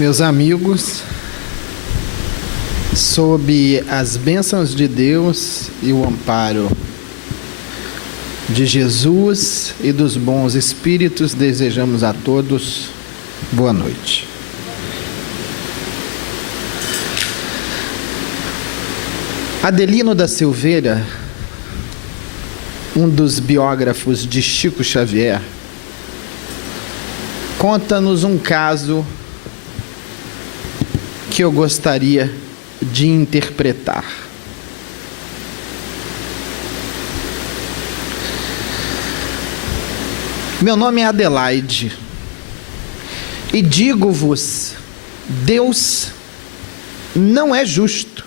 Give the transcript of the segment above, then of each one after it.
Meus amigos, sob as bênçãos de Deus e o amparo de Jesus e dos bons espíritos, desejamos a todos boa noite. Adelino da Silveira, um dos biógrafos de Chico Xavier, conta-nos um caso que eu gostaria de interpretar. Meu nome é Adelaide e digo-vos, Deus não é justo.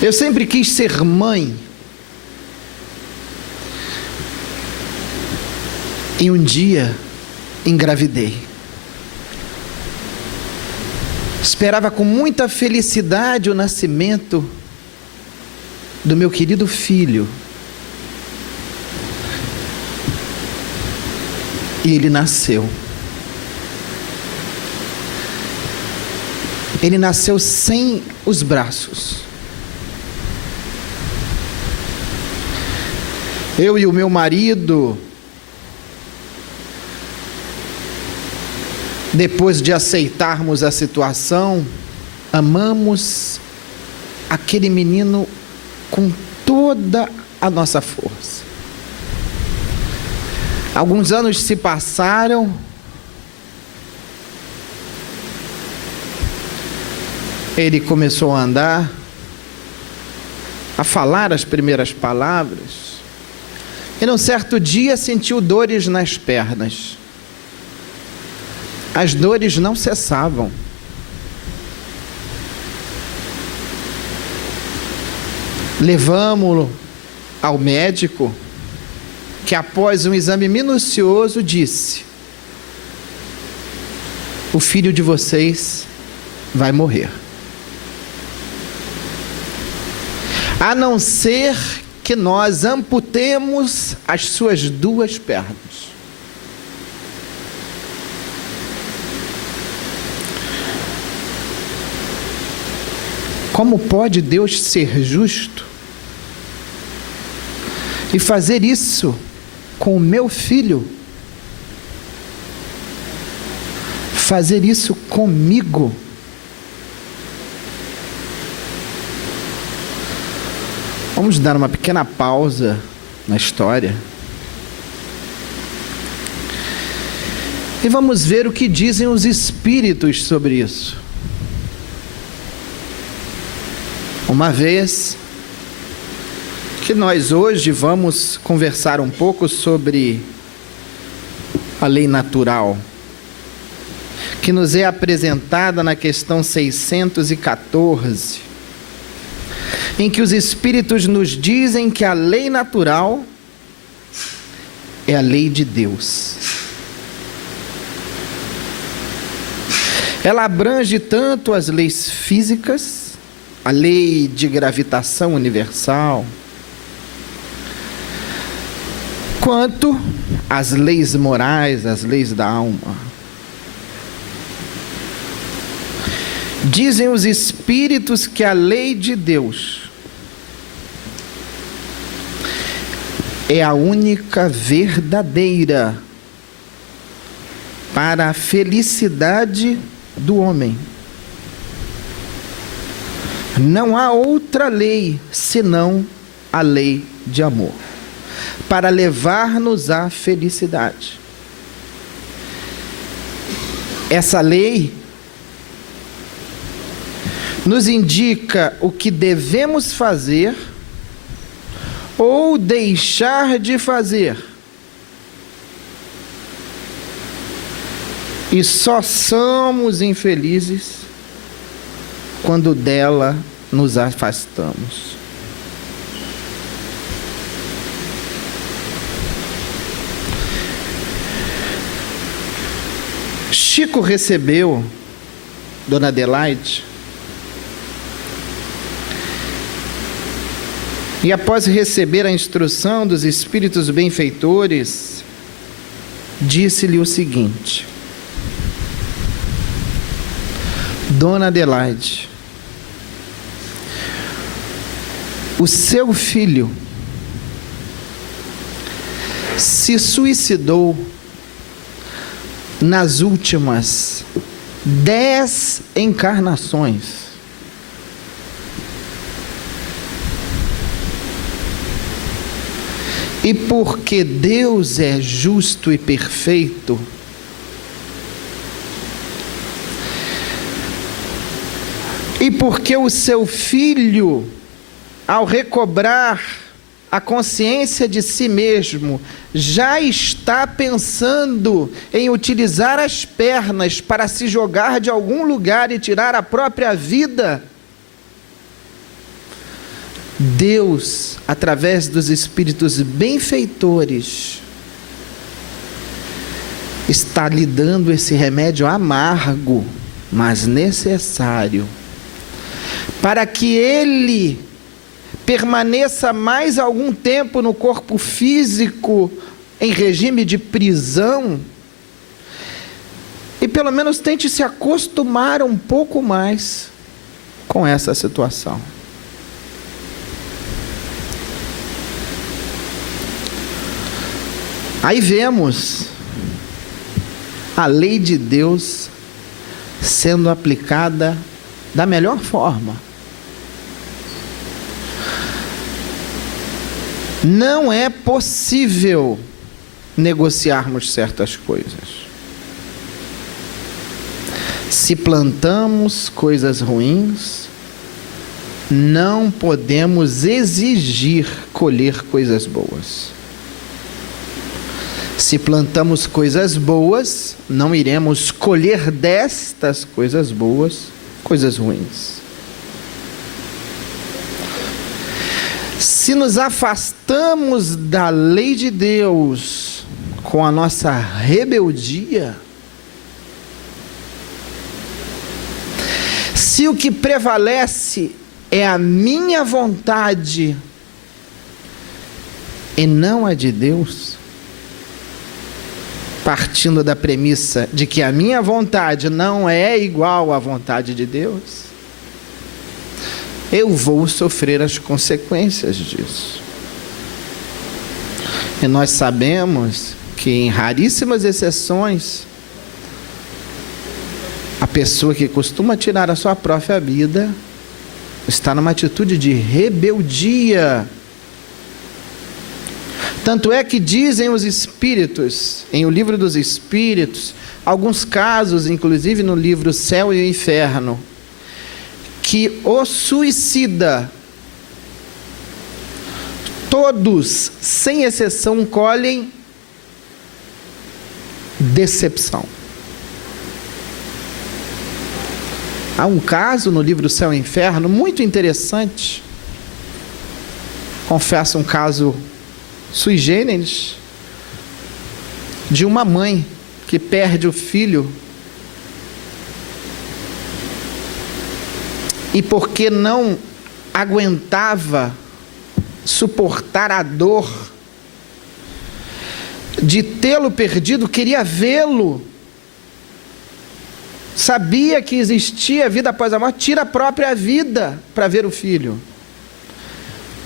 Eu sempre quis ser mãe e um dia engravidei. Esperava com muita felicidade o nascimento do meu querido filho. E ele nasceu. Ele nasceu sem os braços. Eu e o meu marido, depois de aceitarmos a situação, amamos aquele menino com toda a nossa força. Alguns anos se passaram, ele começou a andar, a falar as primeiras palavras, e num certo dia sentiu dores nas pernas. As dores não cessavam. Levamo-lo ao médico, que após um exame minucioso disse: o filho de vocês vai morrer. A não ser que nós amputemos as suas duas pernas. Como pode Deus ser justo e fazer isso com o meu filho? Fazer isso comigo? Vamos dar uma pequena pausa na história e vamos ver o que dizem os espíritos sobre isso. Uma vez que nós hoje vamos conversar um pouco sobre a lei natural, que nos é apresentada na questão 614, em que os espíritos nos dizem que a lei natural é a lei de Deus. Ela abrange tanto as leis físicas, a lei de gravitação universal, quanto as leis morais, as leis da alma. Dizem os espíritos que a lei de Deus é a única verdadeira para a felicidade do homem. Não há outra lei senão a lei de amor, para levar-nos à felicidade. Essa lei nos indica o que devemos fazer ou deixar de fazer. E só somos infelizes quando dela nos afastamos. Chico recebeu Dona Adelaide e após receber a instrução dos espíritos benfeitores, disse-lhe o seguinte: Dona Adelaide, o seu filho se suicidou nas últimas 10 encarnações. E porque Deus é justo e perfeito, e porque o seu filho, ao recobrar a consciência de si mesmo, já está pensando em utilizar as pernas para se jogar de algum lugar e tirar a própria vida, Deus, através dos espíritos benfeitores, está lhe dando esse remédio amargo, mas necessário, para que ele permaneça mais algum tempo no corpo físico, em regime de prisão, e pelo menos tente se acostumar um pouco mais com essa situação. Aí vemos a lei de Deus sendo aplicada da melhor forma. Não é possível negociarmos certas coisas. Se plantamos coisas ruins, não podemos exigir colher coisas boas. Se plantamos coisas boas, não iremos colher destas coisas boas, coisas ruins. Se nos afastamos da lei de Deus com a nossa rebeldia, se o que prevalece é a minha vontade e não a de Deus, partindo da premissa de que a minha vontade não é igual à vontade de Deus, eu vou sofrer as consequências disso. E nós sabemos que, em raríssimas exceções, a pessoa que costuma tirar a sua própria vida está numa atitude de rebeldia. Tanto é que dizem os Espíritos, em O Livro dos Espíritos, alguns casos, inclusive no livro Céu e o Inferno, que o suicida, todos, sem exceção, colhem decepção. Há um caso no livro Céu e Inferno muito interessante, confesso, um caso sui generis, de uma mãe que perde o filho e, porque não aguentava suportar a dor de tê-lo perdido, queria vê-lo, sabia que existia vida após a morte, tira a própria vida para ver o filho.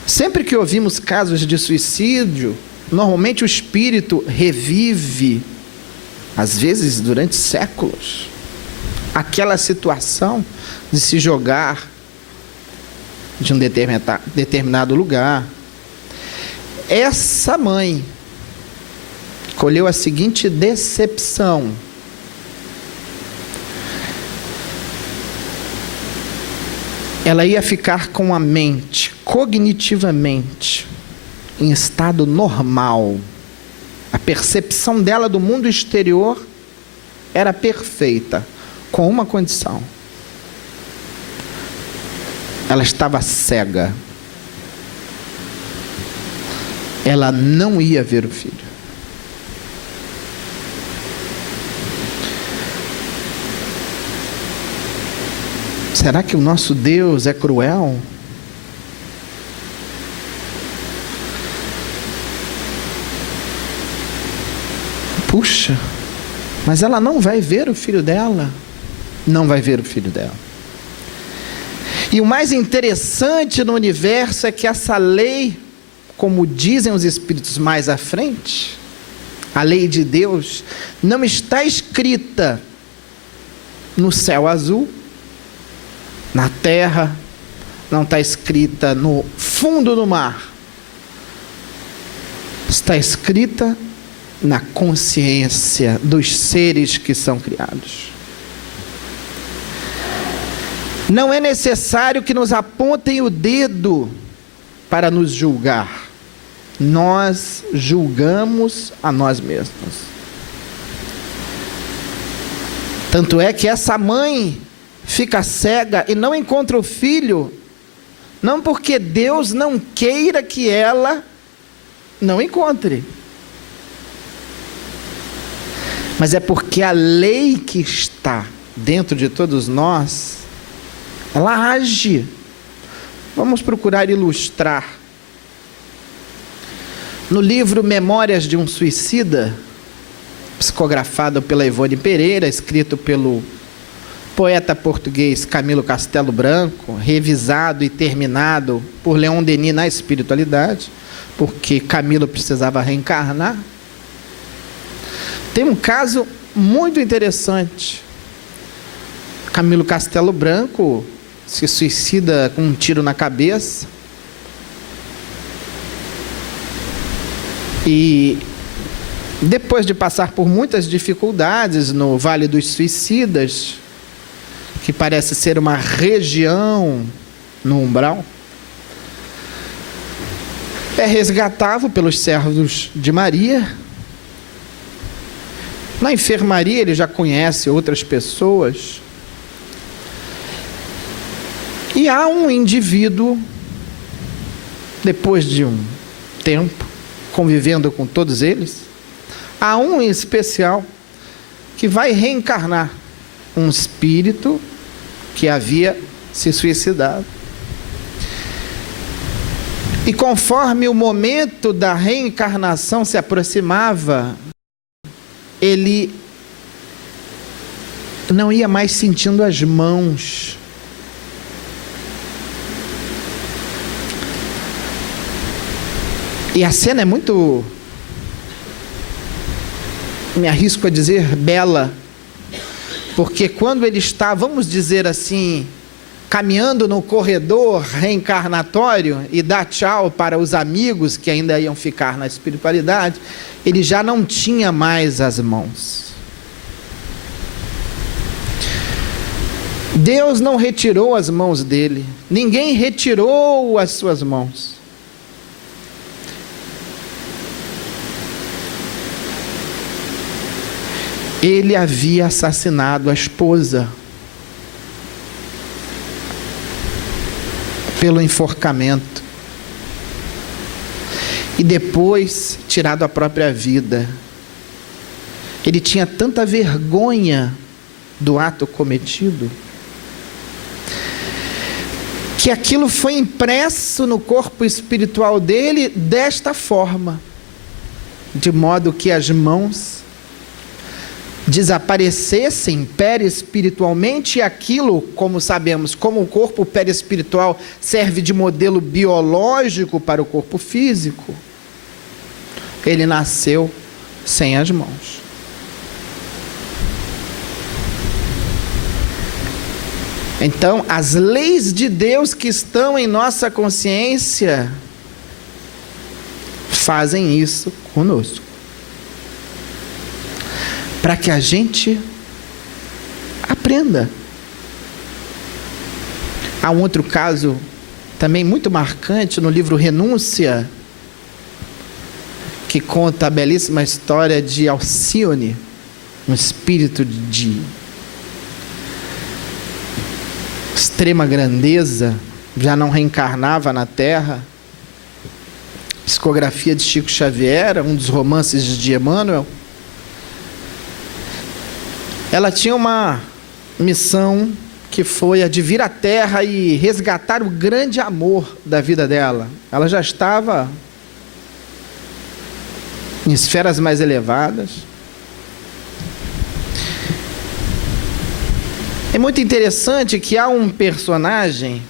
Sempre que ouvimos casos de suicídio, normalmente o espírito revive, às vezes durante séculos, aquela situação de se jogar de um determinado lugar. Essa mãe colheu a seguinte decepção: ela ia ficar com a mente, cognitivamente, em estado normal. A percepção dela do mundo exterior era perfeita, com uma condição: ela estava cega. Ela não ia ver o filho. Será que o nosso Deus é cruel? Puxa, mas ela não vai ver o filho dela? Não vai ver o filho dela. E o mais interessante no universo é que essa lei, como dizem os espíritos mais à frente, a lei de Deus, não está escrita no céu azul, na terra, não está escrita no fundo do mar. Está escrita na consciência dos seres que são criados. Não é necessário que nos apontem o dedo para nos julgar. Nós julgamos a nós mesmos. Tanto é que essa mãe fica cega e não encontra o filho, não porque Deus não queira que ela não encontre, mas é porque a lei que está dentro de todos nós, ela age. Vamos procurar ilustrar. No livro Memórias de um Suicida, psicografado pela Ivone Pereira, escrito pelo poeta português Camilo Castelo Branco, revisado e terminado por Leon Denis na espiritualidade, porque Camilo precisava reencarnar. Tem um caso muito interessante. Camilo Castelo Branco se suicida com um tiro na cabeça. E depois de passar por muitas dificuldades no Vale dos Suicidas, que parece ser uma região no umbral, é resgatado pelos servos de Maria. Na enfermaria ele já conhece outras pessoas. E há um indivíduo, depois de um tempo, convivendo com todos eles, há um em especial que vai reencarnar, um espírito que havia se suicidado. E conforme o momento da reencarnação se aproximava, ele não ia mais sentindo as mãos. E a cena é muito, me arrisco a dizer, bela, porque quando ele está, vamos dizer assim, caminhando no corredor reencarnatório e dá tchau para os amigos que ainda iam ficar na espiritualidade, ele já não tinha mais as mãos. Deus não retirou as mãos dele, ninguém retirou as suas mãos. Ele havia assassinado a esposa pelo enforcamento e depois tirado a própria vida. Ele tinha tanta vergonha do ato cometido que aquilo foi impresso no corpo espiritual dele desta forma, de modo que as mãos desaparecessem perispiritualmente, e aquilo, como sabemos, como o corpo perispiritual serve de modelo biológico para o corpo físico, ele nasceu sem as mãos. Então, as leis de Deus que estão em nossa consciência fazem isso conosco, para que a gente aprenda. Há um outro caso também muito marcante no livro Renúncia, que conta a belíssima história de Alcione, um espírito de extrema grandeza, já não reencarnava na Terra. Psicografia de Chico Xavier, um dos romances de Emmanuel. Ela tinha uma missão que foi a de vir à Terra e resgatar o grande amor da vida dela. Ela já estava em esferas mais elevadas, É muito interessante que há um personagem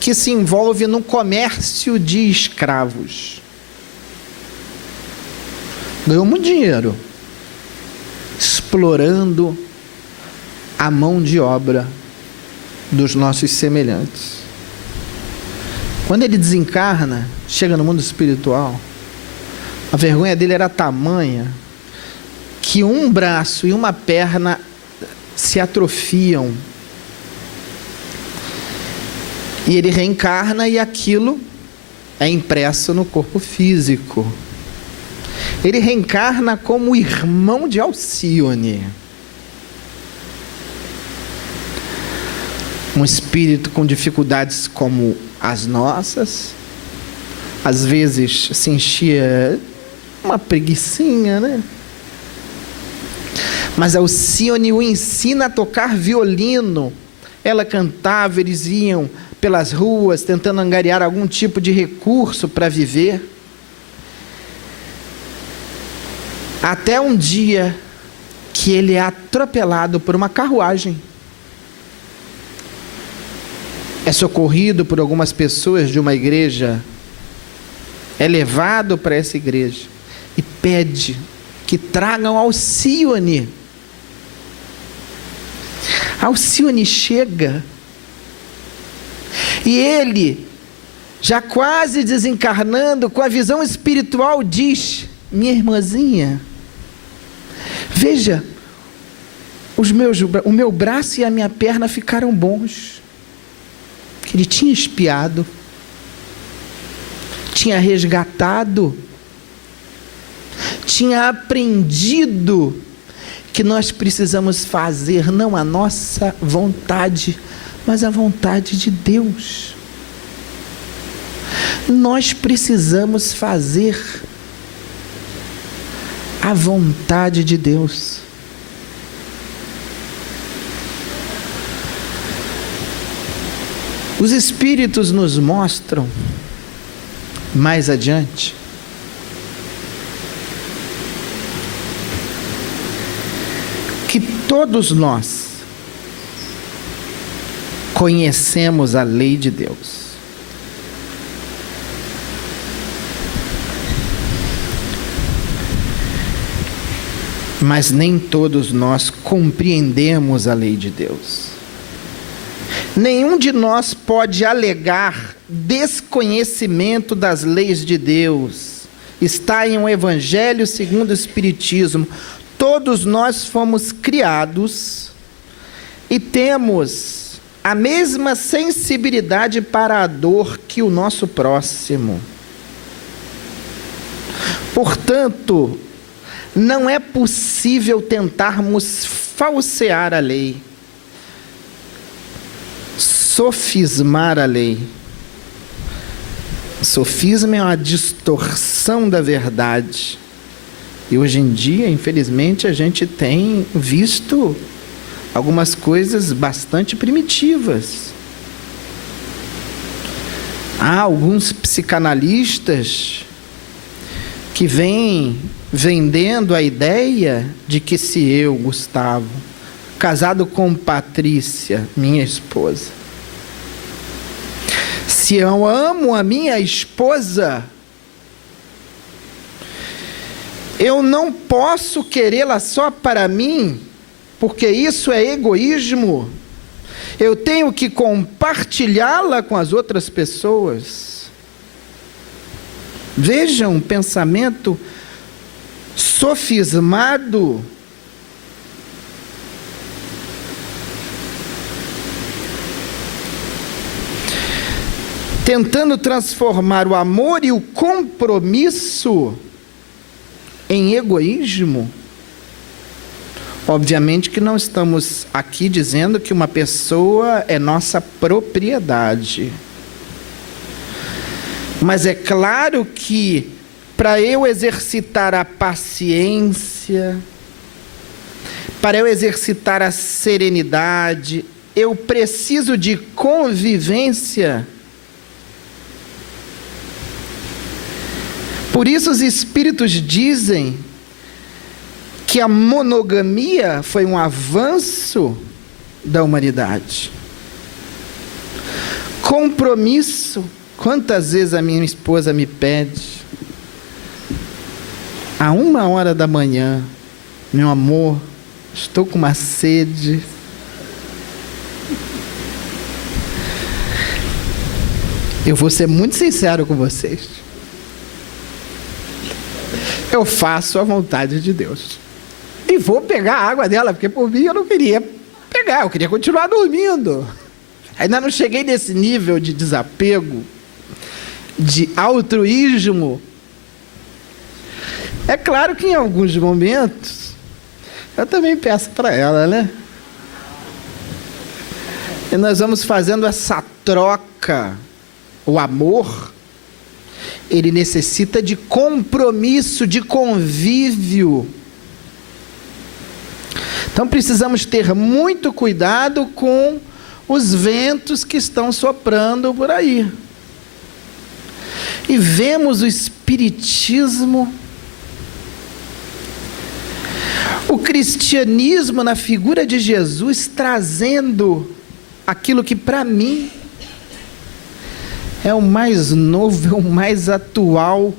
que se envolve no comércio de escravos. Ganhou muito dinheiro explorando a mão de obra dos nossos semelhantes. Quando ele desencarna, chega no mundo espiritual, a vergonha dele era tamanha que um braço e uma perna se atrofiam. E ele reencarna e aquilo é impresso no corpo físico. Ele reencarna como irmão de Alcione. Um espírito com dificuldades como as nossas. Às vezes se enchia uma preguicinha, né? Mas Alcione o ensina a tocar violino. Ela cantava, eles iam pelas ruas tentando angariar algum tipo de recurso para viver. Até um dia que ele é atropelado por uma carruagem. É socorrido por algumas pessoas de uma igreja. É levado para essa igreja e pede que tragam Alcione. Alcione chega e ele, já quase desencarnando, com a visão espiritual, diz: minha irmãzinha, veja, o meu braço e a minha perna ficaram bons. Ele tinha espiado, tinha resgatado, tinha aprendido que nós precisamos fazer não a nossa vontade, mas a vontade de Deus. Nós precisamos fazer a vontade de Deus. Os Espíritos nos mostram, mais adiante, que todos nós conhecemos a lei de Deus. Mas nem todos nós compreendemos a lei de Deus. Nenhum de nós pode alegar desconhecimento das leis de Deus. Está em um Evangelho segundo o Espiritismo. Todos nós fomos criados e temos a mesma sensibilidade para a dor que o nosso próximo. Portanto, não é possível tentarmos falsear a lei, sofismar a lei. Sofisma é uma distorção da verdade. E hoje em dia, infelizmente, a gente tem visto algumas coisas bastante primitivas. Há alguns psicanalistas que vêm vendendo a ideia de que se eu, Gustavo, casado com Patrícia, minha esposa, se eu amo a minha esposa, eu não posso querê-la só para mim, porque isso é egoísmo. Eu tenho que compartilhá-la com as outras pessoas. Vejam um pensamento sofismado. Tentando transformar o amor e o compromisso em egoísmo. Obviamente que não estamos aqui dizendo que uma pessoa é nossa propriedade. Mas é claro que para eu exercitar a paciência, para eu exercitar a serenidade, eu preciso de convivência. Por isso os espíritos dizem que a monogamia foi um avanço da humanidade. Compromisso. Quantas vezes a minha esposa me pede, a 1h da manhã, meu amor, estou com uma sede. Eu vou ser muito sincero com vocês. Eu faço a vontade de Deus. E vou pegar a água dela, porque por mim eu não queria pegar, eu queria continuar dormindo. Ainda não cheguei nesse nível de desapego, de altruísmo. É claro que em alguns momentos, eu também peço para ela, né? E nós vamos fazendo essa troca. O amor, ele necessita de compromisso, de convívio. Então precisamos ter muito cuidado com os ventos que estão soprando por aí. E vemos o espiritismo, o cristianismo na figura de Jesus trazendo aquilo que para mim é o mais novo, é o mais atual,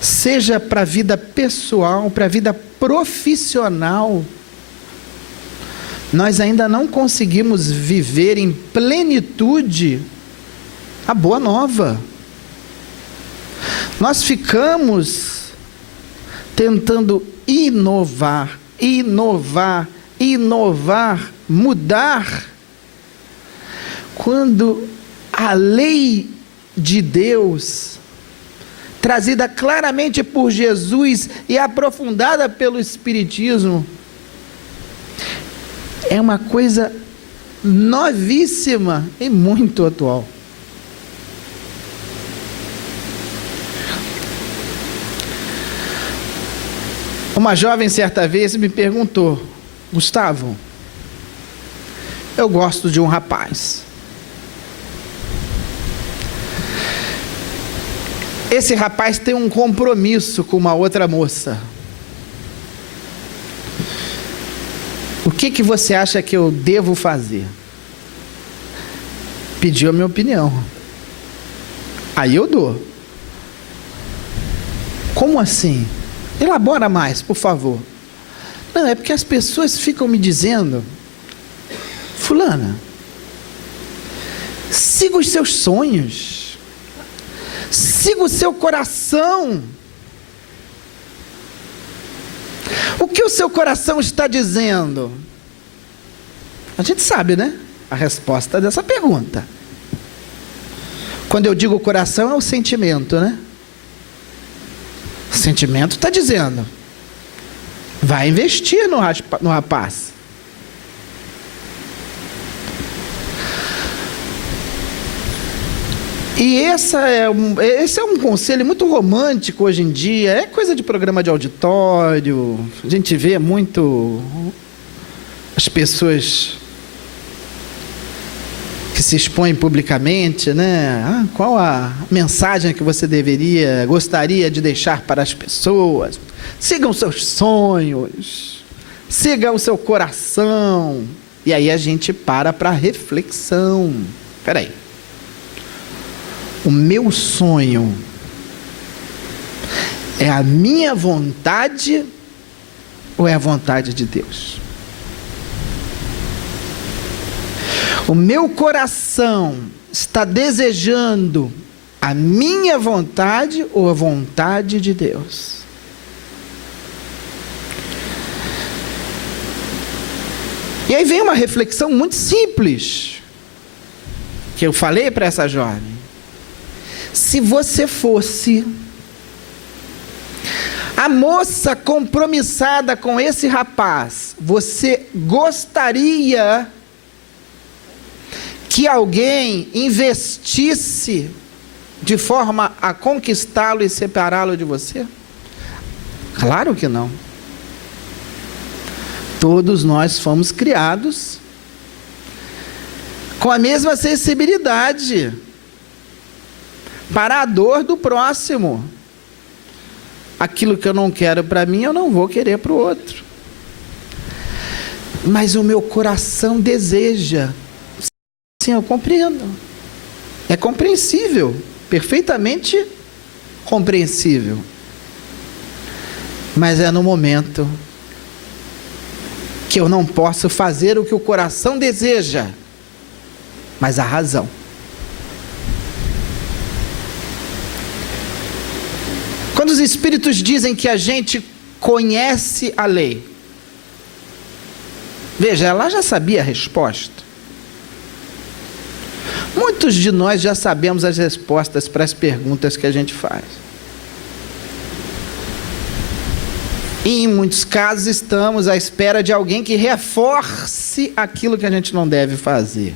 seja para a vida pessoal, para a vida profissional. Nós ainda não conseguimos viver em plenitude a boa nova. Nós ficamos tentando inovar, mudar, quando a lei de Deus, trazida claramente por Jesus e aprofundada pelo Espiritismo, é uma coisa novíssima e muito atual. Uma jovem certa vez me perguntou: Gustavo, eu gosto de um rapaz. Esse rapaz tem um compromisso com uma outra moça. O que você acha que eu devo fazer? Pediu a minha opinião. Aí eu dou. Como assim? Elabora mais, por favor. Não, é porque as pessoas ficam me dizendo: fulana, siga os seus sonhos, siga o seu coração. O que o seu coração está dizendo? A gente sabe, né? A resposta dessa pergunta. Quando eu digo coração, é o sentimento, né? O sentimento está dizendo: vai investir no rapaz. E esse é um conselho muito romântico hoje em dia, é coisa de programa de auditório, a gente vê muito as pessoas que se expõem publicamente, né? Qual a mensagem que você gostaria de deixar para as pessoas? Sigam seus sonhos, siga o seu coração. E aí a gente para reflexão. Espera aí. O meu sonho é a minha vontade ou é a vontade de Deus? O meu coração está desejando a minha vontade ou a vontade de Deus? E aí vem uma reflexão muito simples que eu falei para essa jovem. Se você fosse a moça compromissada com esse rapaz, você gostaria que alguém investisse de forma a conquistá-lo e separá-lo de você? Claro que não. Todos nós fomos criados com a mesma sensibilidade para a dor do próximo. Aquilo que eu não quero para mim, eu não vou querer para o outro. mas o meu coração deseja. Sim, eu compreendo. É compreensível, perfeitamente compreensível. Mas é no momento que eu não posso fazer o que o coração deseja, mas a razão. Quando os Espíritos dizem que a gente conhece a lei, veja, ela já sabia a resposta. Muitos de nós já sabemos as respostas para as perguntas que a gente faz. E em muitos casos estamos à espera de alguém que reforce aquilo que a gente não deve fazer.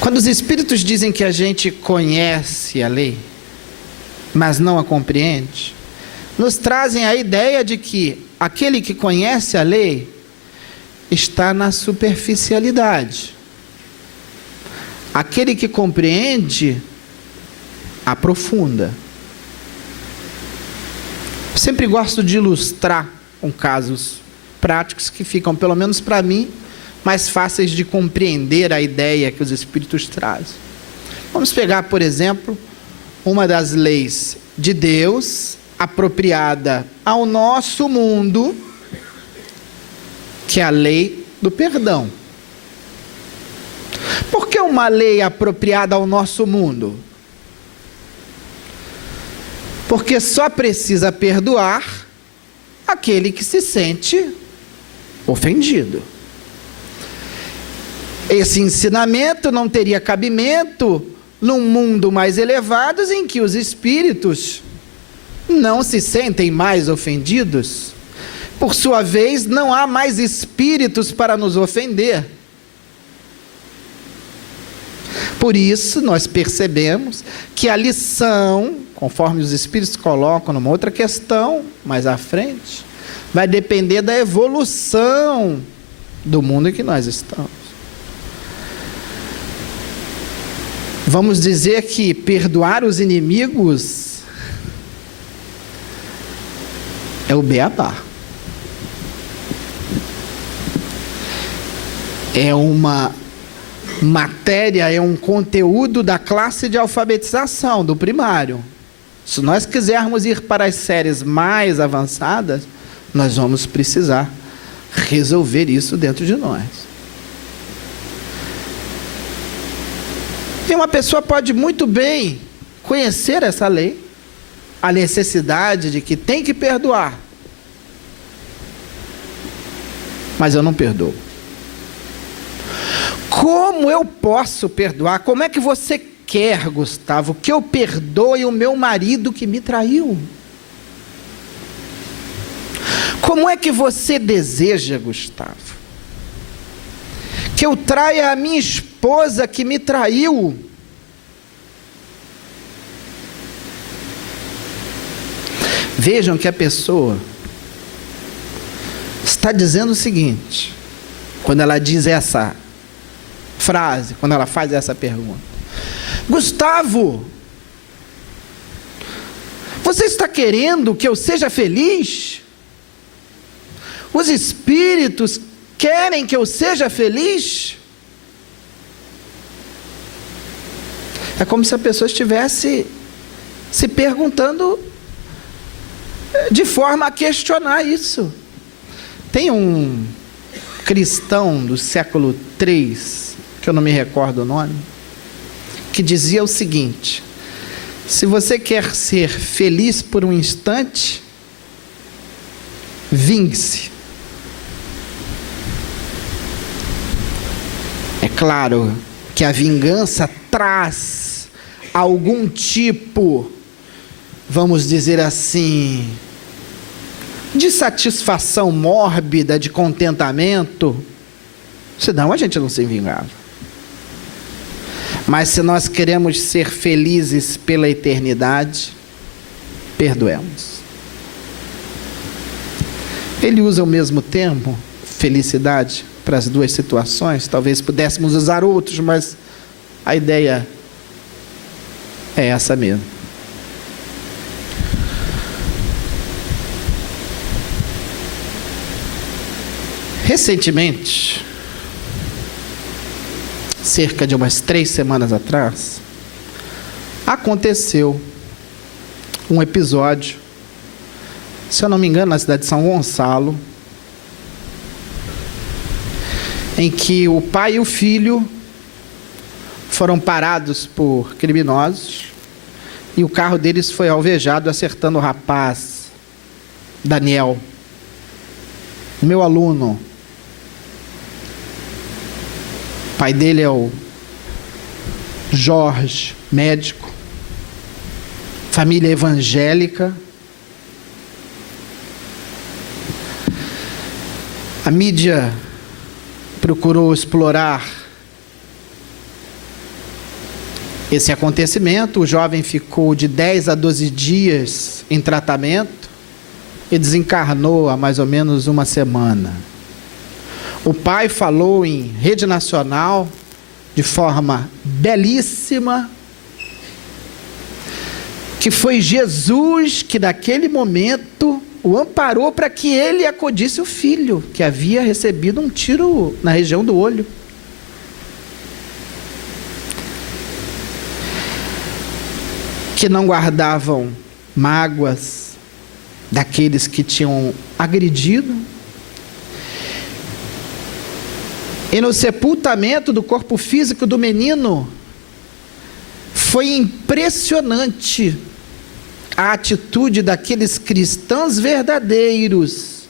Quando os Espíritos dizem que a gente conhece a lei, mas não a compreende, nos trazem a ideia de que aquele que conhece a lei está na superficialidade. Aquele que compreende aprofunda. Sempre gosto de ilustrar com casos práticos que ficam, pelo menos para mim, mais fáceis de compreender a ideia que os Espíritos trazem. Vamos pegar, por exemplo, uma das leis de Deus apropriada ao nosso mundo, que é a lei do perdão. Por que uma lei apropriada ao nosso mundo? Porque só precisa perdoar aquele que se sente ofendido. Esse ensinamento não teria cabimento num mundo mais elevado em que os espíritos não se sentem mais ofendidos. Por sua vez, não há mais espíritos para nos ofender. Por isso, nós percebemos que a lição, conforme os Espíritos colocam numa outra questão, mais à frente, vai depender da evolução do mundo em que nós estamos. Vamos dizer que perdoar os inimigos é o beabá. É uma matéria, é um conteúdo da classe de alfabetização, do primário. Se nós quisermos ir para as séries mais avançadas, nós vamos precisar resolver isso dentro de nós. E uma pessoa pode muito bem conhecer essa lei, a necessidade de que tem que perdoar, mas eu não perdoo. Como eu posso perdoar? Como é que você quer, Gustavo, que eu perdoe o meu marido que me traiu? Como é que você deseja, Gustavo, que eu traia a minha esposa que me traiu? Vejam que a pessoa está dizendo o seguinte, quando ela diz essa frase, quando ela faz essa pergunta: Gustavo, você está querendo que eu seja feliz? Os espíritos querem que eu seja feliz? É como se a pessoa estivesse se perguntando de forma a questionar isso. Tem um cristão do século III, que eu não me recordo o nome, que dizia o seguinte: se você quer ser feliz por um instante, vingue-se. É claro que a vingança traz algum tipo, vamos dizer assim, de satisfação mórbida, de contentamento, senão a gente não se vingava. Mas se nós queremos ser felizes pela eternidade, perdoemos. Ele usa o mesmo termo, felicidade, para as duas situações. Talvez pudéssemos usar outros, mas a ideia é essa mesmo. Recentemente, cerca de umas 3 semanas atrás, aconteceu um episódio, se eu não me engano, na cidade de São Gonçalo, em que o pai e o filho foram parados por criminosos e o carro deles foi alvejado, acertando o rapaz Daniel, meu aluno. O pai dele é o Jorge, médico, família evangélica. A mídia procurou explorar esse acontecimento. O jovem ficou de 10 a 12 dias em tratamento e desencarnou há mais ou menos uma semana. O pai falou em rede nacional de forma belíssima que foi Jesus que naquele momento o amparou para que ele acudisse o filho, que havia recebido um tiro na região do olho. Que não guardavam mágoas daqueles que tinham agredido. E no sepultamento do corpo físico do menino, foi impressionante a atitude daqueles cristãos verdadeiros.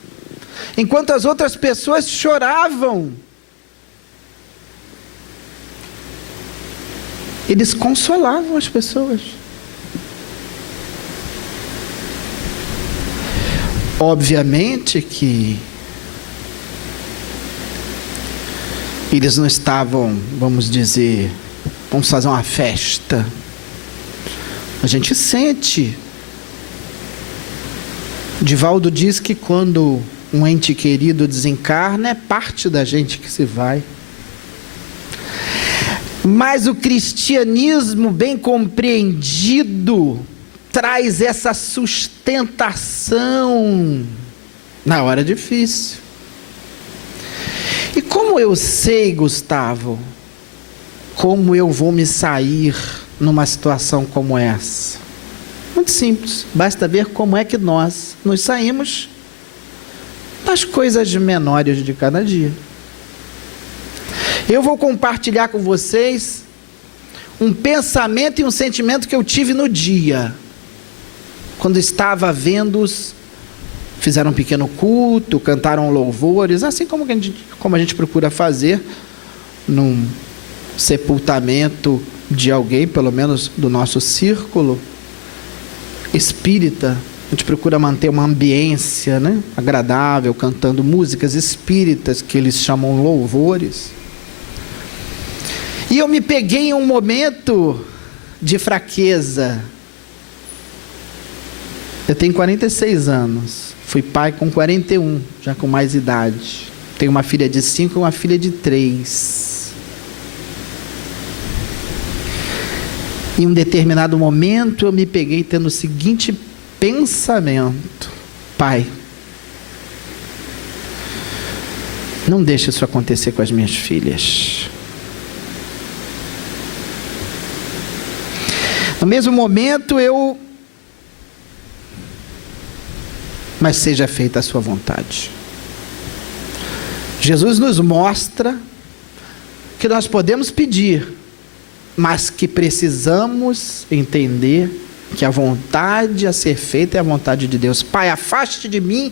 Enquanto as outras pessoas choravam, eles consolavam as pessoas. Obviamente que eles não estavam, vamos dizer, vamos fazer uma festa. A gente sente. Divaldo diz que quando um ente querido desencarna, é parte da gente que se vai. Mas o cristianismo bem compreendido traz essa sustentação na hora difícil. E como eu sei, Gustavo, como eu vou me sair numa situação como essa? Muito simples, basta ver como é que nós nos saímos das coisas menores de cada dia. Eu vou compartilhar com vocês um pensamento e um sentimento que eu tive no dia, quando estava vendo-os, fizeram um pequeno culto, cantaram louvores, assim como a gente procura fazer num sepultamento de alguém, pelo menos do nosso círculo espírita. A gente procura manter uma ambiência, né, agradável, cantando músicas espíritas, que eles chamam louvores. E eu me peguei em um momento de fraqueza. Eu tenho 46 anos, fui pai com 41, já com mais idade. Tenho uma filha de 5 e uma filha de 3. Em um determinado momento eu me peguei tendo o seguinte pensamento: Pai, não deixe isso acontecer com as minhas filhas. No mesmo momento mas seja feita a sua vontade. Jesus nos mostra que nós podemos pedir, mas que precisamos entender que a vontade a ser feita é a vontade de Deus. Pai, afaste de mim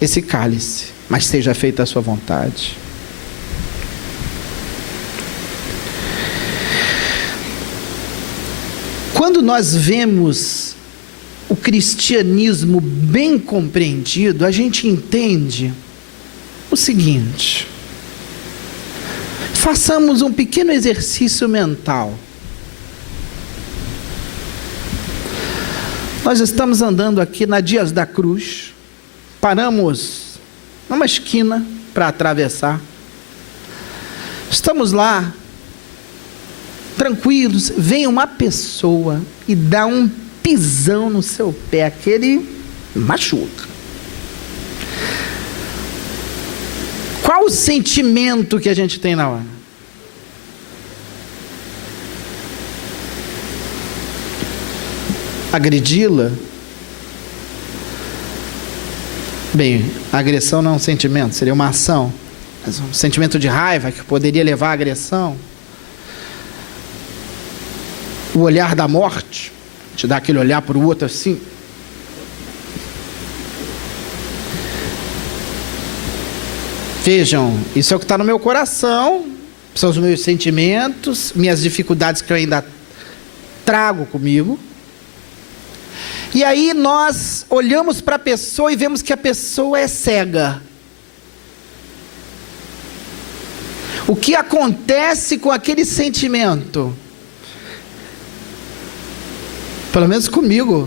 esse cálice, mas seja feita a sua vontade. Quando nós vemos o cristianismo bem compreendido, a gente entende o seguinte: façamos um pequeno exercício mental. Nós estamos andando aqui na Dias da Cruz, paramos numa esquina para atravessar, estamos lá, tranquilos, vem uma pessoa e dá um pisão no seu pé, aquele machuca. Qual o sentimento que a gente tem na hora? Agredi-la? Bem, a agressão não é um sentimento, seria uma ação. Mas um sentimento de raiva que poderia levar à agressão. O olhar da morte, te dá aquele olhar para o outro assim. Vejam, isso é o que está no meu coração, são os meus sentimentos, minhas dificuldades que eu ainda trago comigo. E aí nós olhamos para a pessoa e vemos que a pessoa é cega. O que acontece com aquele sentimento? Pelo menos comigo,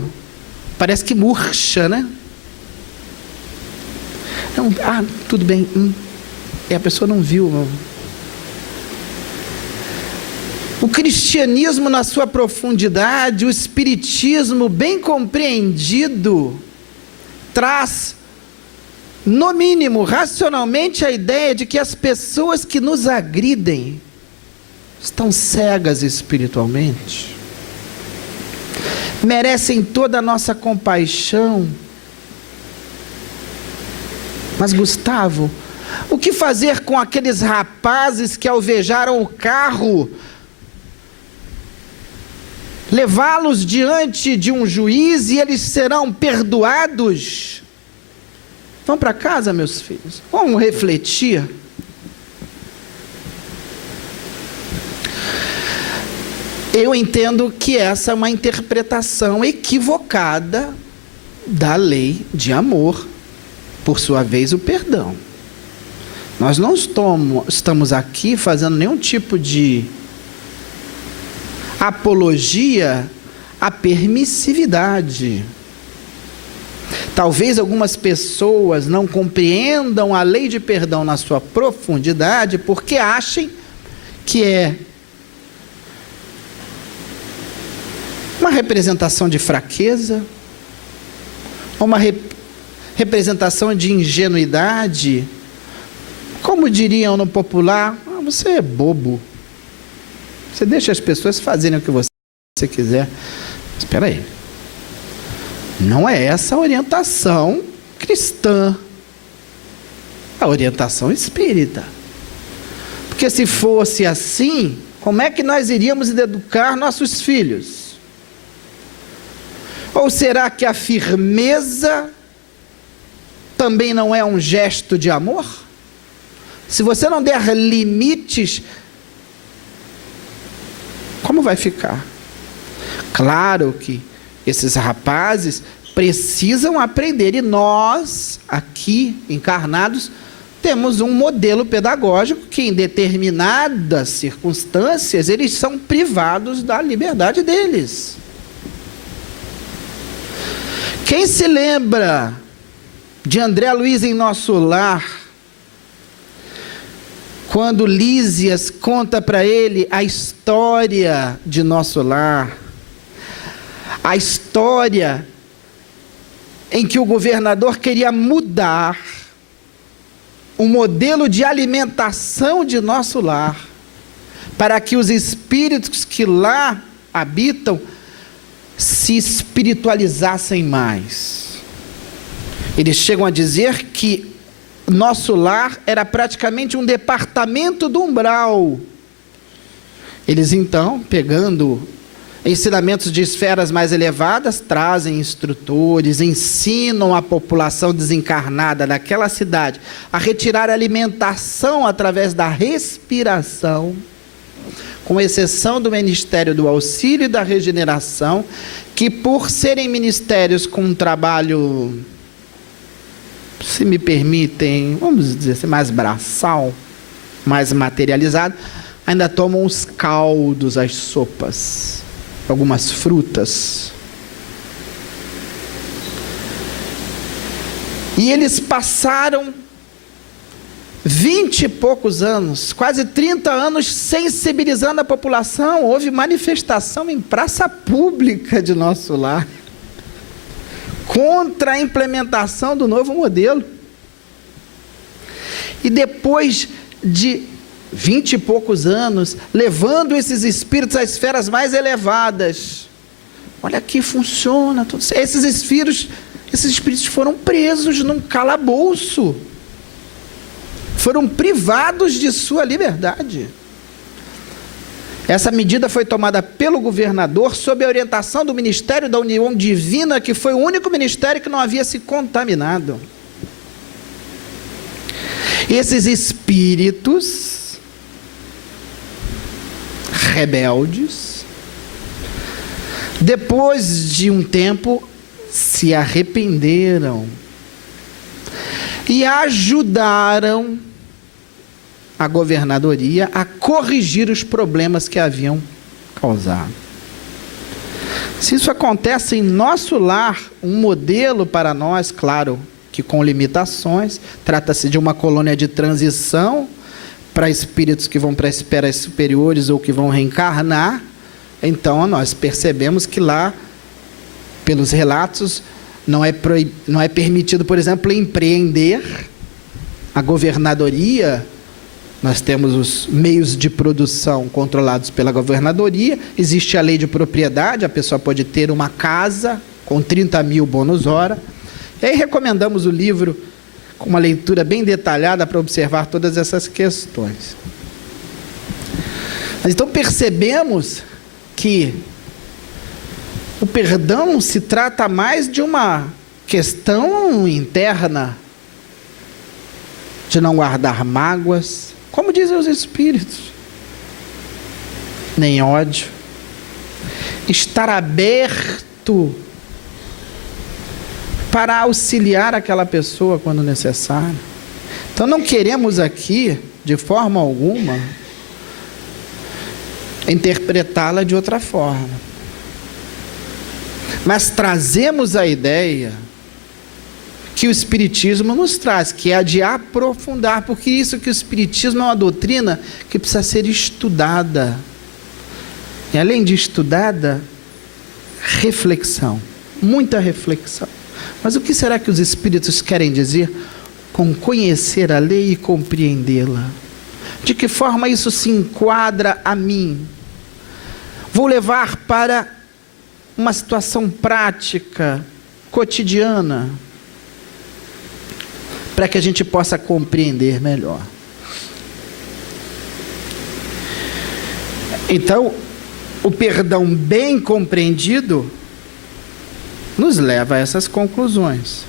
parece que murcha, né? Não, tudo bem. E a pessoa não viu. O cristianismo na sua profundidade, o espiritismo bem compreendido, traz, no mínimo, racionalmente, a ideia de que as pessoas que nos agridem estão cegas espiritualmente, merecem toda a nossa compaixão. Mas Gustavo, o que fazer com aqueles rapazes que alvejaram o carro? Levá-los diante de um juiz e eles serão perdoados? Vão para casa, meus filhos. Vamos refletir. Eu entendo que essa é uma interpretação equivocada da lei de amor. Por sua vez, o perdão. Nós não estamos aqui fazendo nenhum tipo de apologia à permissividade. Talvez algumas pessoas não compreendam a lei de perdão na sua profundidade porque achem que é uma representação de fraqueza, uma representação de ingenuidade. Como diriam no popular, você é bobo. Você deixa as pessoas fazerem o que você quiser. Espera aí. Não é essa a orientação cristã. A orientação espírita. Porque se fosse assim, como é que nós iríamos educar nossos filhos? Ou será que a firmeza também não é um gesto de amor? Se você não der limites, como vai ficar? Claro que esses rapazes precisam aprender, e nós, aqui encarnados, temos um modelo pedagógico que em determinadas circunstâncias eles são privados da liberdade deles. Quem se lembra de André Luiz em Nosso Lar, quando Lísias conta para ele a história de Nosso Lar, a história em que o governador queria mudar o modelo de alimentação de Nosso Lar, para que os espíritos que lá habitam se espiritualizassem mais. Eles chegam a dizer que Nosso Lar era praticamente um departamento do umbral. Eles então, pegando ensinamentos de esferas mais elevadas, trazem instrutores, ensinam a população desencarnada daquela cidade a retirar a alimentação através da respiração, com exceção do Ministério do Auxílio e da Regeneração, que por serem ministérios com um trabalho, se me permitem, vamos dizer assim, mais braçal, mais materializado, ainda tomam os caldos, as sopas, algumas frutas. E eles passaram 20 e poucos anos, quase 30 anos, sensibilizando a população. Houve manifestação em praça pública de Nosso Lar contra a implementação do novo modelo. E depois de 20 e poucos anos, levando esses espíritos às esferas mais elevadas. Olha que funciona. Esses espíritos foram presos num calabouço. Foram privados de sua liberdade. Essa medida foi tomada pelo governador sob a orientação do Ministério da União Divina, que foi o único ministério que não havia se contaminado. Esses espíritos rebeldes, depois de um tempo, se arrependeram e ajudaram a governadoria a corrigir os problemas que haviam causado. Se isso acontece em nosso lar, um modelo para nós, claro, que com limitações, trata-se de uma colônia de transição para espíritos que vão para esferas superiores ou que vão reencarnar. Então nós percebemos que lá, pelos relatos, não é permitido, por exemplo, empreender. A governadoria, nós temos os meios de produção controlados pela governadoria, existe a lei de propriedade, a pessoa pode ter uma casa com 30 mil bônus hora. E aí recomendamos o livro com uma leitura bem detalhada para observar todas essas questões. Mas então percebemos que o perdão se trata mais de uma questão interna, de não guardar mágoas, como dizem os espíritos, nem ódio, estar aberto para auxiliar aquela pessoa quando necessário. Então não queremos aqui, de forma alguma, interpretá-la de outra forma, mas trazemos a ideia que o Espiritismo nos traz, que é a de aprofundar, porque isso que o Espiritismo é uma doutrina que precisa ser estudada. E além de estudada, reflexão, muita reflexão. Mas o que será que os Espíritos querem dizer com conhecer a lei e compreendê-la? De que forma isso se enquadra a mim? Vou levar para uma situação prática, cotidiana, para que a gente possa compreender melhor. Então, o perdão bem compreendido nos leva a essas conclusões.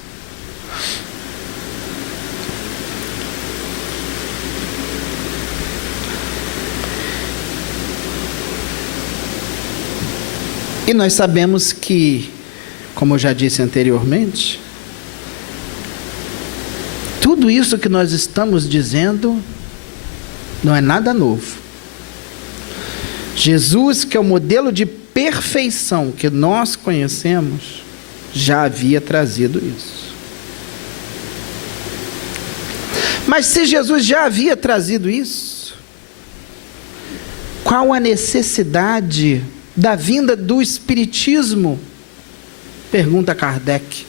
E nós sabemos que, como eu já disse anteriormente, tudo isso que nós estamos dizendo não é nada novo. Jesus, que é o modelo de perfeição que nós conhecemos, já havia trazido isso. Mas se Jesus já havia trazido isso, qual a necessidade da vinda do Espiritismo? Pergunta Kardec,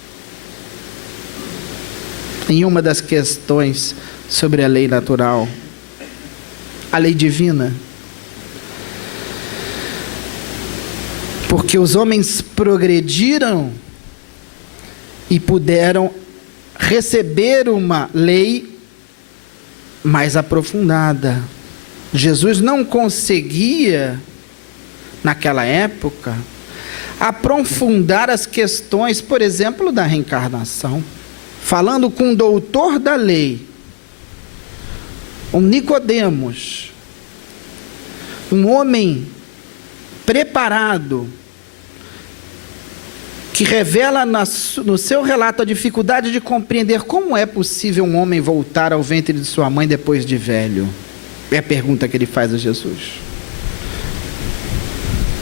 em uma das questões sobre a lei natural, a lei divina. Porque os homens progrediram e puderam receber uma lei mais aprofundada. Jesus não conseguia, naquela época, aprofundar as questões, por exemplo, da reencarnação. Falando com um doutor da lei, um Nicodemos, um homem preparado, que revela no seu relato a dificuldade de compreender como é possível um homem voltar ao ventre de sua mãe depois de velho. É a pergunta que ele faz a Jesus.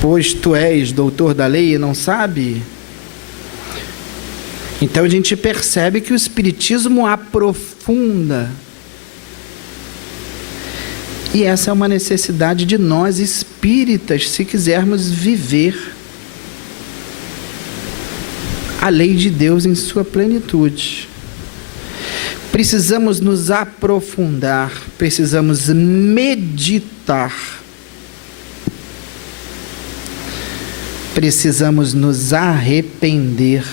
Pois tu és doutor da lei e não sabe? Então a gente percebe que o Espiritismo aprofunda. E essa é uma necessidade de nós espíritas, se quisermos viver a lei de Deus em sua plenitude. Precisamos nos aprofundar, precisamos meditar, precisamos nos arrepender.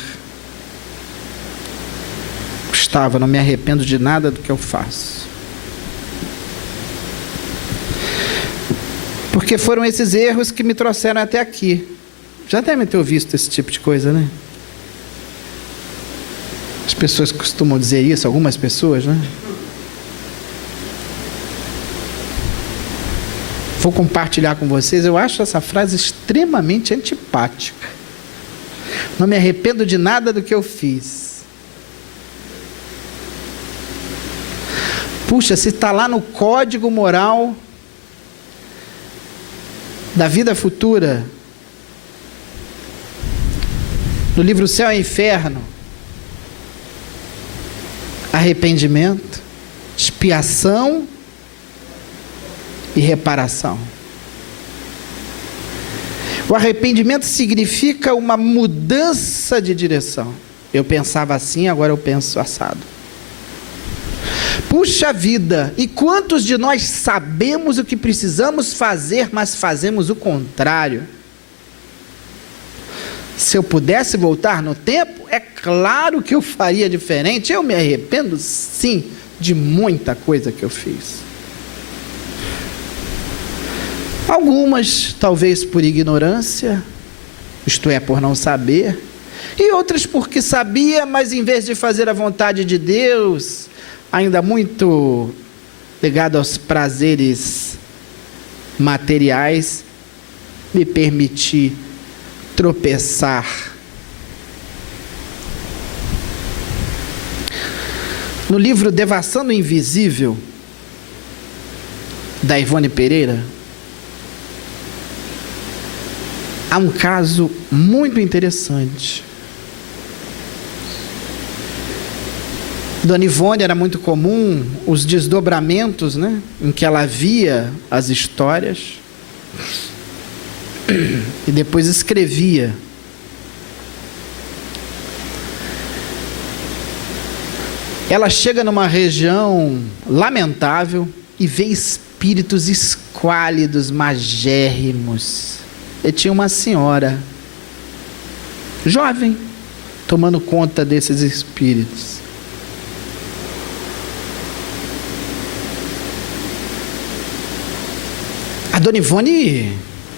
Gustavo, não me arrependo de nada do que eu faço. Porque foram esses erros que me trouxeram até aqui. Já devem ter visto esse tipo de coisa, né? As pessoas costumam dizer isso, algumas pessoas, né? Vou compartilhar com vocês, eu acho essa frase extremamente antipática. Não me arrependo de nada do que eu fiz. Puxa, se está lá no código moral da vida futura, no livro Céu e Inferno, arrependimento, expiação e reparação. O arrependimento significa uma mudança de direção. Eu pensava assim, agora eu penso assado. Puxa vida, e quantos de nós sabemos o que precisamos fazer, mas fazemos o contrário? Se eu pudesse voltar no tempo, é claro que eu faria diferente. Eu me arrependo, sim, de muita coisa que eu fiz. Algumas, talvez por ignorância, isto é, por não saber, e outras porque sabia, mas em vez de fazer a vontade de Deus, ainda muito ligado aos prazeres materiais, me permiti tropeçar. No livro Devassando o Invisível, da Ivone Pereira, há um caso muito interessante. Dona Ivone, era muito comum os desdobramentos, né, em que ela via as histórias e depois escrevia. Ela chega numa região lamentável e vê espíritos esquálidos, magérrimos. E tinha uma senhora jovem tomando conta desses espíritos. A Dona Ivone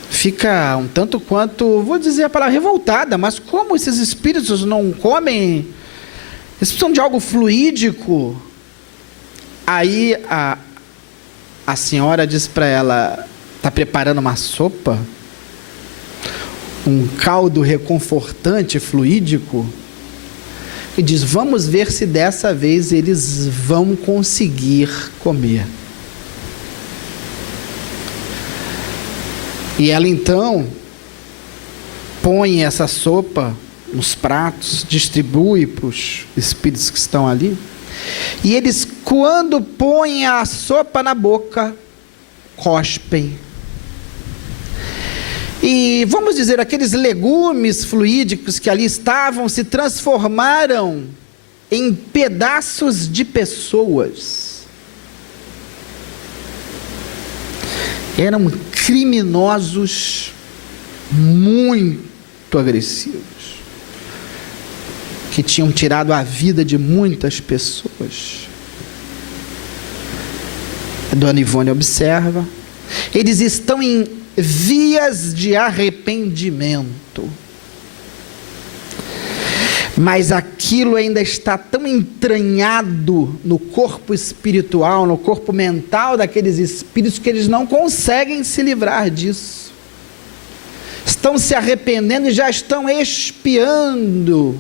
fica um tanto quanto, vou dizer a palavra, revoltada. Mas como esses espíritos não comem? Eles precisam de algo fluídico. Aí a senhora diz para ela, está preparando uma sopa? Um caldo reconfortante, fluídico? E diz, vamos ver se dessa vez eles vão conseguir comer. E ela então põe essa sopa nos pratos, distribui para os espíritos que estão ali. E eles, quando põem a sopa na boca, cospem. E vamos dizer, aqueles legumes fluídicos que ali estavam se transformaram em pedaços de pessoas. Eram criminosos muito agressivos, que tinham tirado a vida de muitas pessoas. A Dona Ivone observa, eles estão em vias de arrependimento, mas aquilo ainda está tão entranhado no corpo espiritual, no corpo mental daqueles espíritos, que eles não conseguem se livrar disso. Estão se arrependendo e já estão expiando.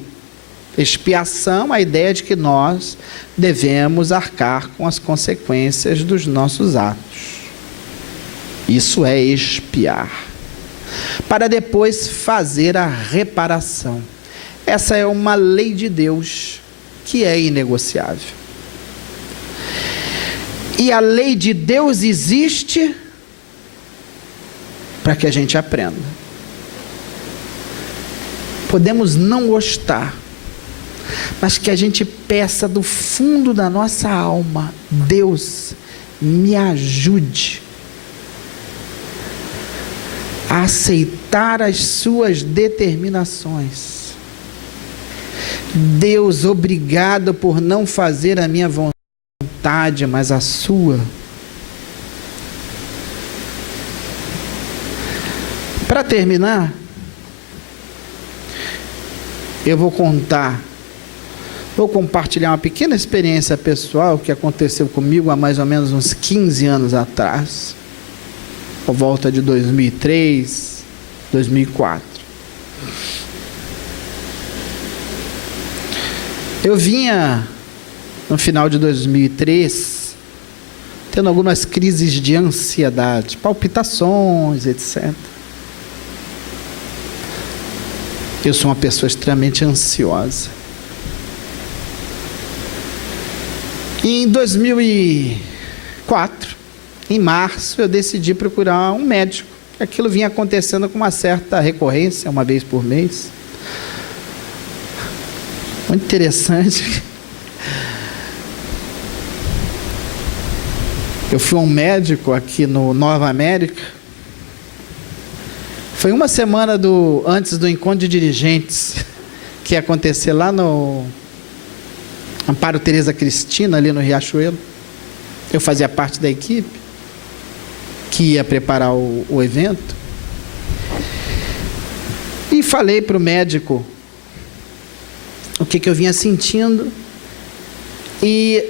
Expiação, a ideia de que nós devemos arcar com as consequências dos nossos atos. Isso é expiar, para depois fazer a reparação. Essa é uma lei de Deus que é inegociável. E a lei de Deus existe para que a gente aprenda. Podemos não gostar, mas que a gente peça do fundo da nossa alma: Deus, me ajude a aceitar as suas determinações. Deus, obrigado por não fazer a minha vontade, mas a sua. Para terminar, eu vou compartilhar uma pequena experiência pessoal que aconteceu comigo há mais ou menos uns 15 anos atrás, por volta de 2003, 2004. Eu vinha, no final de 2003, tendo algumas crises de ansiedade, palpitações, etc. Eu sou uma pessoa extremamente ansiosa. E em 2004, em março, eu decidi procurar um médico. Aquilo vinha acontecendo com uma certa recorrência, uma vez por mês. Muito interessante. Eu fui a um médico aqui no Nova América. Foi uma semana antes do encontro de dirigentes, que ia acontecer lá no Amparo Tereza Cristina, ali no Riachuelo. Eu fazia parte da equipe que ia preparar o evento. E falei para o médico o que eu vinha sentindo. E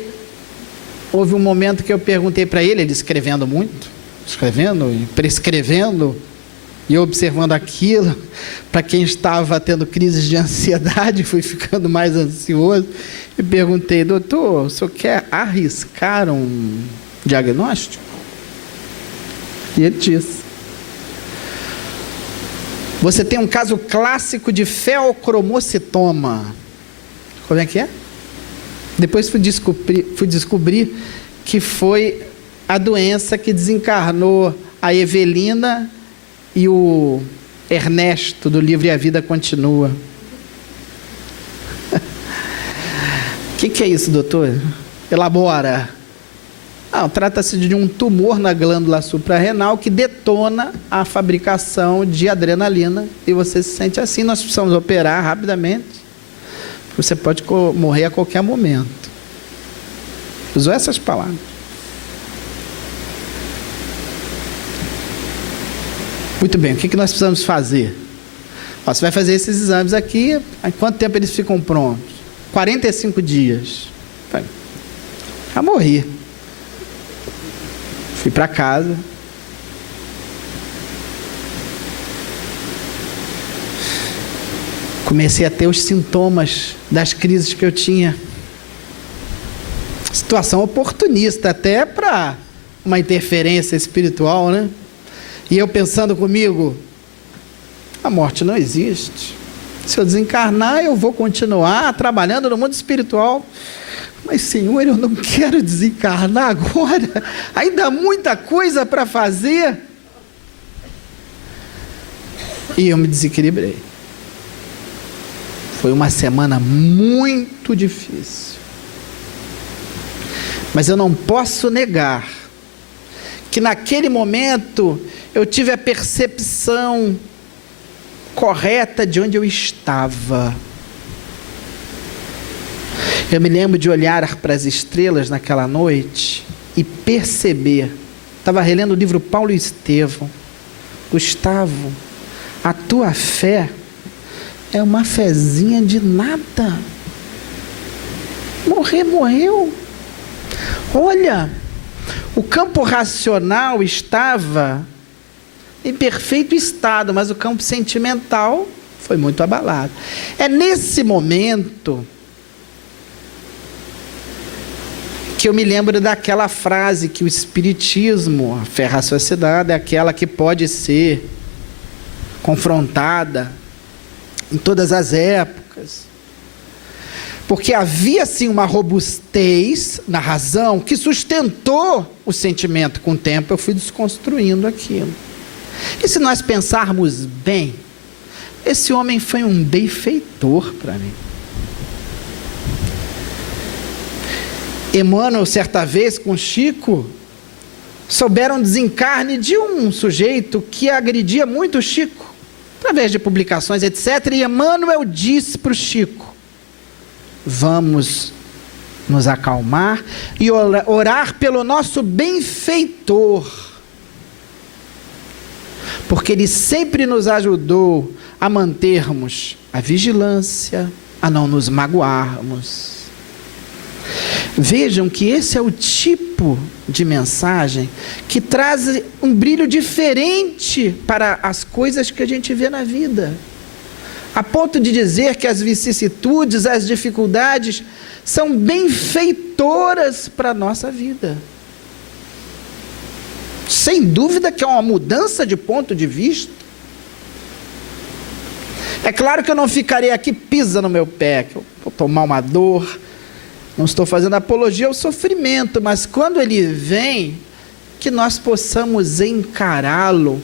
houve um momento que eu perguntei para ele escrevendo muito, escrevendo e prescrevendo, e observando aquilo. Para quem estava tendo crises de ansiedade, fui ficando mais ansioso. E perguntei: doutor, o senhor quer arriscar um diagnóstico? E ele disse: você tem um caso clássico de feocromocitoma. Como é que é? Depois fui descobrir que foi a doença que desencarnou a Evelina e o Ernesto, do livro E a Vida Continua. O que é isso, doutor? Elabora. Trata-se de um tumor na glândula suprarrenal que detona a fabricação de adrenalina e você se sente assim. Nós precisamos operar rapidamente. Você pode morrer a qualquer momento. Usou essas palavras. Muito bem, o que nós precisamos fazer? Você vai fazer esses exames aqui. Em quanto tempo eles ficam prontos? 45 dias. Já morri. Fui para casa. Comecei a ter os sintomas das crises que eu tinha. Situação oportunista até para uma interferência espiritual, né? E eu pensando comigo: a morte não existe. Se eu desencarnar, eu vou continuar trabalhando no mundo espiritual. Mas, Senhor, eu não quero desencarnar agora. Ainda há muita coisa para fazer. E eu me desequilibrei. Foi uma semana muito difícil. Mas eu não posso negar que naquele momento eu tive a percepção correta de onde eu estava. Eu me lembro de olhar para as estrelas naquela noite e perceber. Estava relendo o livro Paulo e Estevão. Gustavo, a tua fé é uma fezinha de nada. Morreu. Olha, o campo racional estava em perfeito estado, mas o campo sentimental foi muito abalado. É nesse momento que eu me lembro daquela frase que o Espiritismo, a fé raciocinada, é aquela que pode ser confrontada em todas as épocas. Porque havia sim uma robustez na razão que sustentou o sentimento. Com o tempo eu fui desconstruindo aquilo. E se nós pensarmos bem, esse homem foi um benfeitor para mim. Emmanuel, certa vez, com Chico, souberam desencarne de um sujeito que agredia muito o Chico, através de publicações, etc. E Emmanuel disse para o Chico: vamos nos acalmar e orar pelo nosso benfeitor, porque ele sempre nos ajudou a mantermos a vigilância, a não nos magoarmos. Vejam que esse é o tipo de mensagem que traz um brilho diferente para as coisas que a gente vê na vida, a ponto de dizer que as vicissitudes, as dificuldades são benfeitoras para a nossa vida. Sem dúvida que é uma mudança de ponto de vista. É claro que eu não ficarei aqui pisa no meu pé, que eu vou tomar uma dor. Não estou fazendo apologia ao sofrimento, mas quando ele vem, que nós possamos encará-lo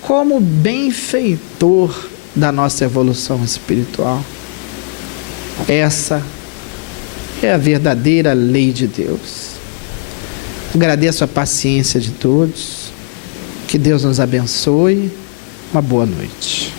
como benfeitor da nossa evolução espiritual. Essa é a verdadeira lei de Deus. Agradeço a paciência de todos. Que Deus nos abençoe. Uma boa noite.